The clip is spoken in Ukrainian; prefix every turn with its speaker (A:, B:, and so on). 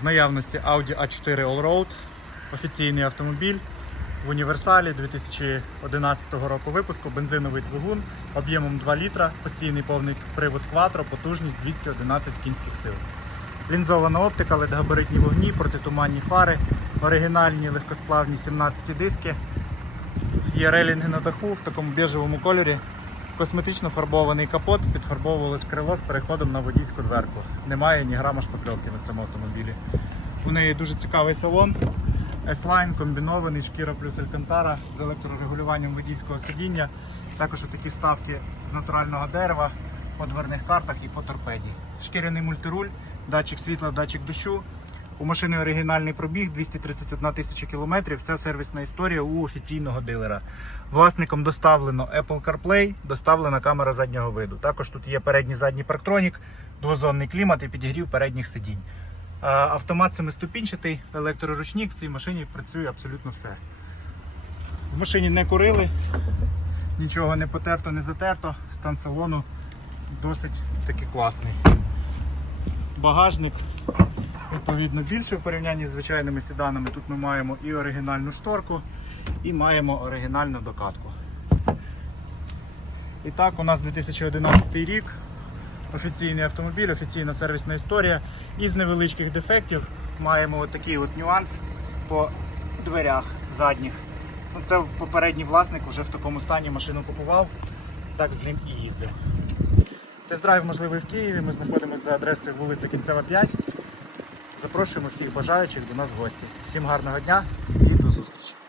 A: В наявності Audi A4 Allroad, офіційний автомобіль в універсалі 2011 року випуску, бензиновий двигун об'ємом 2 літра, постійний повний привод Quattro, потужність 211 кінських сил. Лінзована оптика, LED-габаритні вогні, протитуманні фари, оригінальні легкосплавні 17 диски. Є релінги на даху в такому біжевому кольорі. Косметично фарбований капот, підфарбовувалось крило з переходом на водійську дверку. Немає ні грама шпакльовки на цьому автомобілі. У неї дуже цікавий салон. S-Line комбінований, шкіра плюс алькантара з електрорегулюванням водійського сидіння. Також такі вставки з натурального дерева по дверних картах і по торпеді. Шкіряний мультируль, датчик світла, датчик дощу. У машини оригінальний пробіг 231 тисяча кілометрів. Вся сервісна історія у офіційного дилера. Власником доставлено Apple CarPlay, доставлена камера заднього виду. Також тут є передній задній парктронік, двозонний клімат і підігрів передніх сидінь. Автомат семиступінчатий, електроручник. В цій машині працює абсолютно все. В машині не курили, нічого не потерто, не затерто. Стан салону досить таки класний. Багажник відповідно більше в порівнянні з звичайними седанами. Тут ми маємо і оригінальну шторку, і маємо оригінальну докатку. І так, у нас 2011 рік. Офіційний автомобіль, офіційна сервісна історія. Із невеличких дефектів маємо от такий от нюанс по дверях задніх. Ну, це попередній власник вже в такому стані машину купував, так з ним і їздив. Тест-драйв можливий в Києві. Ми знаходимося за адресою вулиця Кінцева 5. Запрошуємо всіх бажаючих до нас в гості. Всім гарного дня і до зустрічі!